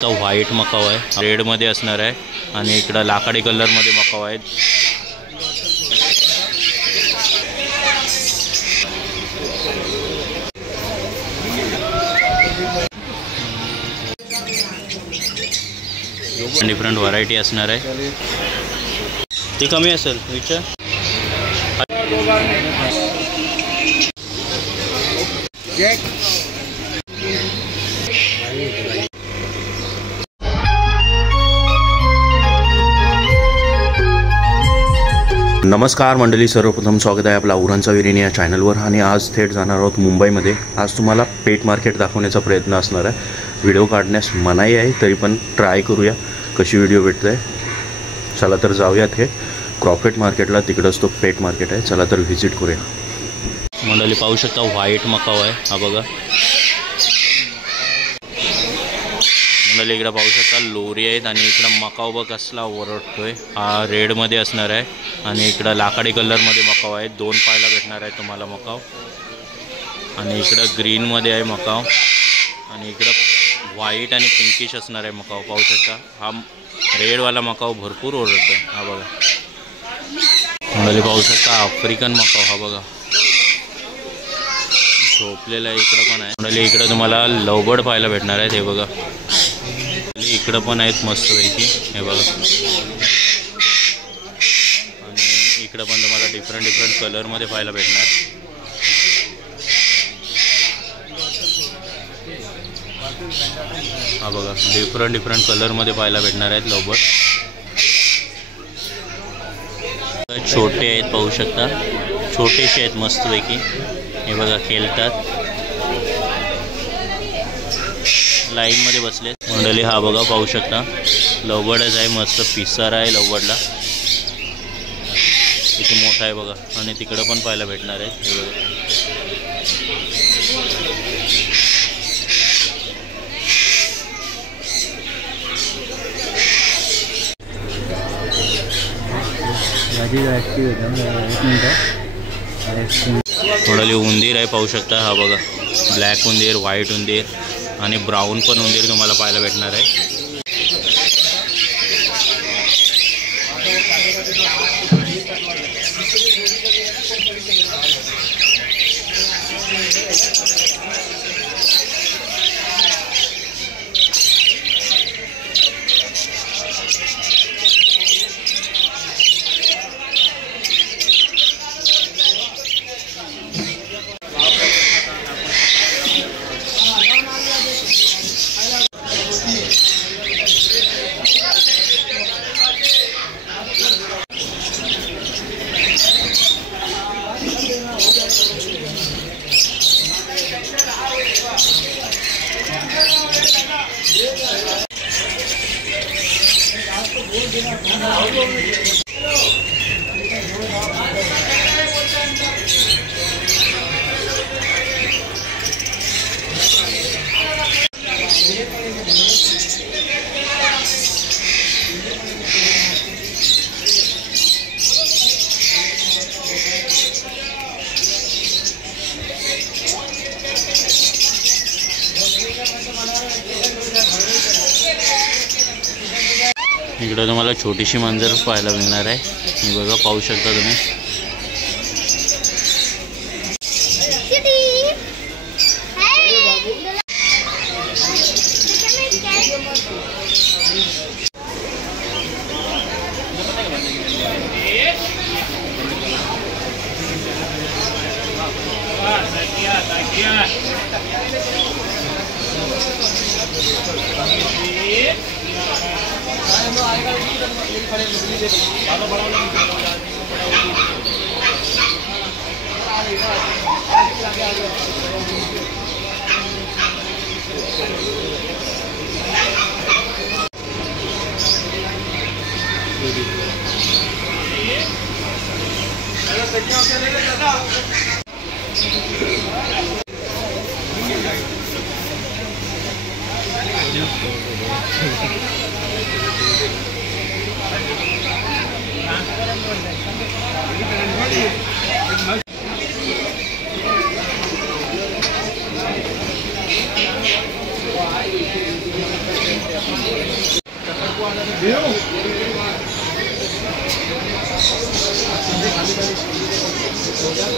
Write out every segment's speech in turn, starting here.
तो व्हाईट मकाऊ आहे, रेड मध्ये असणार आहे आणि इकडं लाकडी कलर मध्ये मकाऊ आहे. डिफरंट व्हरायटी असणार आहे. ती कमी असेल विचार. नमस्कार मंडळी, सर्वप्रथम स्वागत आहे आपला उरणचा विरिणी या चॅनलवर. आणि आज थेट जाणार आहोत मुंबईमध्ये. आज तुम्हाला पेट मार्केट दाखवण्याचा प्रयत्न असणार आहे. व्हिडिओ काढण्यास मनाई आहे, तरी पण ट्राय करूया कशी व्हिडिओ भेटते. चला तर जाऊयात हे क्रॉफेट मार्केटला. तिकडंच तो पेट मार्केट आहे. चला तर व्हिजिट करूया. मंडळी पाहू शकता व्हाईट मकाऊ आहे हा बघा. मंडळी इकडं पाहू शकता लोरी आहेत आणि इकडं मकाऊ बघ कसला ओरडतोय. हा रेडमध्ये असणार आहे आणि इकडं लाकडी कलरमध्ये मकाऊ आहे. दोन पाहायला भेटणार आहे तुम्हाला मकाऊ. आणि इकडं ग्रीनमध्ये आहे मकाऊ आणि इकडं व्हाईट आणि पिंकिश असणार आहे मकाऊ. पाहू शकता हा रेडवाला मकाऊ भरपूर ओरडतोय हा बघा. मंडळी पाहू शकता आफ्रिकन मकाऊ हा बघा झोपलेला आहे. इकडं पण आहे मंडळी. इकडं तुम्हाला लवबर्ड पाहायला भेटणार आहेत हे बघा. इकडं पण आहेत मस्तपैकी हे बघा. आणि इकडं पण तुम्हाला डिफरंट कलरमध्ये पाहायला भेटणार. हा बघा डिफरंट कलरमध्ये पाहायला भेटणार आहेत लवबर्ड. छोटे आहेत पाहू शकता, छोटेसे आहेत मस्तपैकी हे बघा. खेळतात, लाईनमध्ये बसले मंडळी. हा बघा पाहू शकता लवबर्डच आहे. मस्त पिसार आहे लवबर्डला, किती मोठा आहे बघा. आणि तिकडं पण पाहायला भेटणार आहे हे बघा. मंडळी उंदीर आहे पाहू शकता हा बघा. ब्लॅक उंदीर, व्हाईट उंदीर आणि ब्राऊन पण उंदीर तुम्हाला पाहायला भेटणार आहे. इकडं तुम्हाला छोटीशी मांजर पाहायला मिळणार आहे हे बघा. पाहू शकता तुम्ही.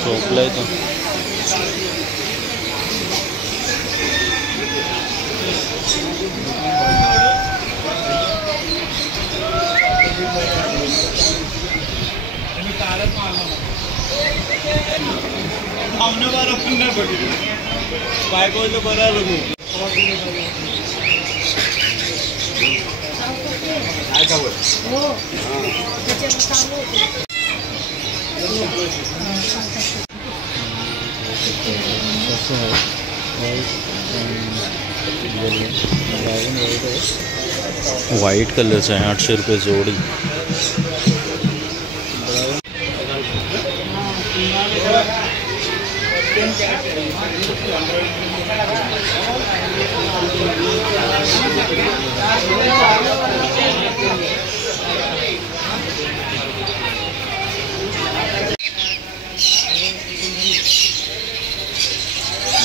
झोपलाय तो. बायको बरं आलो तू व्हाईट कलरचं आहे. 800 रुपये जोडी.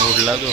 उडला तो.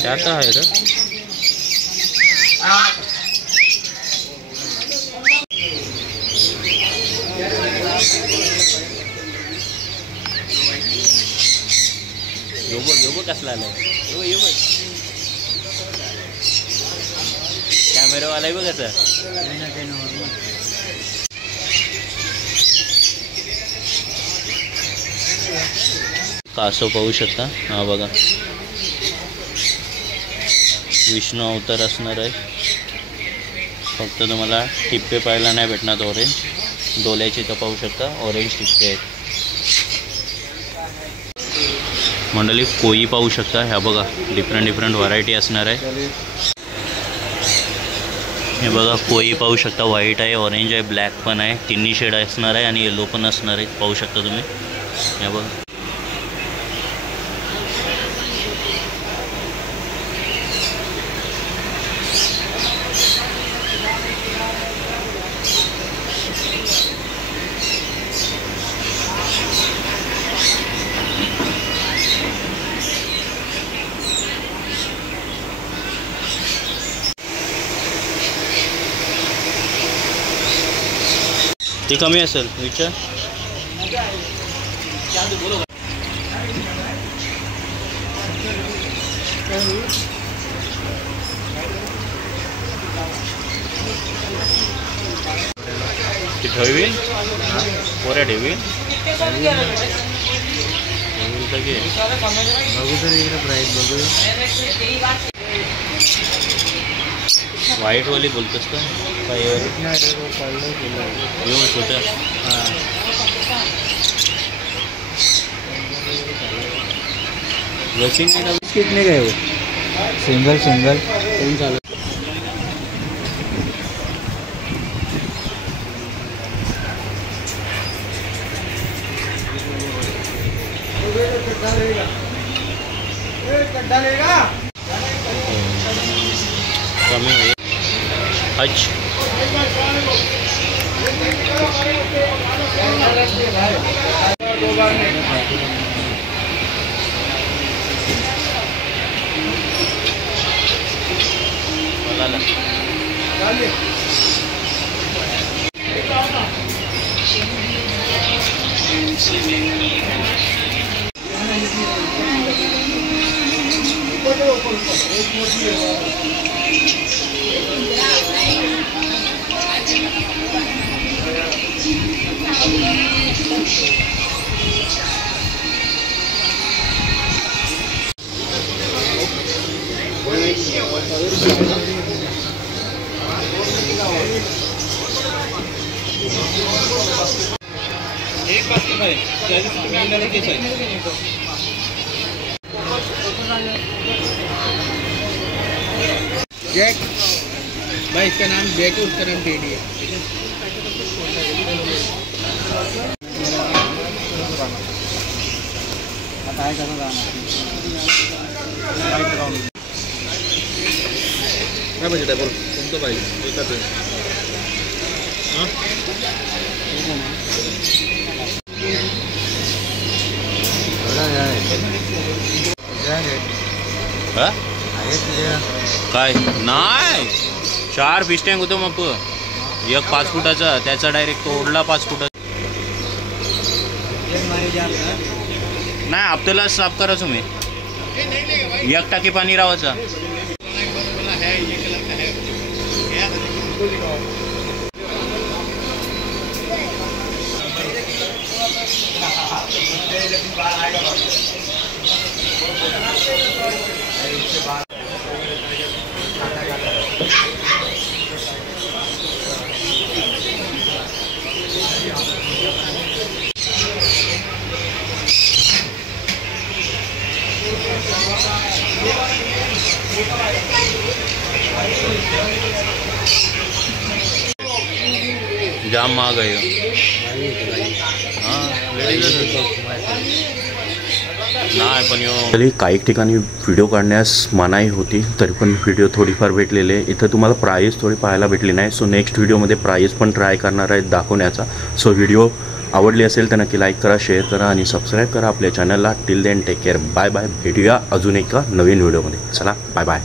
क्या है रे? योगो कसला आलाय? यो कॅमेरा वाला आहे बघ कसं. कासव पाहू शकता. हा बघा, विष्णू अवतार असणार आहे. फक्त तुम्हाला टिप्पे पाहायला नाही भेटणार. ऑरेंज डोल्याची तर पाहू शकता, ऑरेंज टिप्पे आहेत. मंडळी कोई पाहू शकता. ह्या बघा, डिफरंट व्हरायटी असणार आहे. हे बघा, कोई पाहू शकता. व्हाईट आहे, ऑरेंज आहे, ब्लॅक पण आहे. तिन्ही शेड असणार आहे आणि येलो पण असणार आहे. पाहू शकता तुम्ही. हे बघा, ते कमी असेल विचार. ठेवील पोऱ्या ठेवील बघू तर इकडे प्राईस बघू. व्हाईट वाली बोलतोस का? काय छोट्या वैसिंग कितने गए वो? सिंगल कौन सा? कमी होईल. हज बोला जैक भाई, इसका नाम जैक है, उसका नाम टेडी है। काय बजेट आहे बोल, कोणतं पाहिजे एकाच आहे? हा? काय नाही, 4 फिश टँक होतो मग एक 5 फुटाचा, त्याचा डायरेक्ट तोडला 5 फुटाचा. नाही हप्त्याला साफ करा तुम्ही, 1 टाकी पाणी रावायचा. जाम महाग आहे. नाही पण तरी काही ठिकाणी व्हिडिओ काढण्यास मनाई होती, तरी पण व्हिडिओ थोडीफार भेटलेले. इथं तुम्हाला प्राईस थोडी पाहायला भेटली नाही. सो नेक्स्ट व्हिडिओमध्ये प्राईस पण ट्राय करणार आहेत दाखवण्याचा. सो व्हिडिओ आवडली असेल तर नक्की लाईक करा, शेअर करा आणि सबस्क्राईब करा आपल्या चॅनलला. Till then take care, bye bye. भेटूया अजून एका नवीन व्हिडिओमध्ये. चला बाय बाय.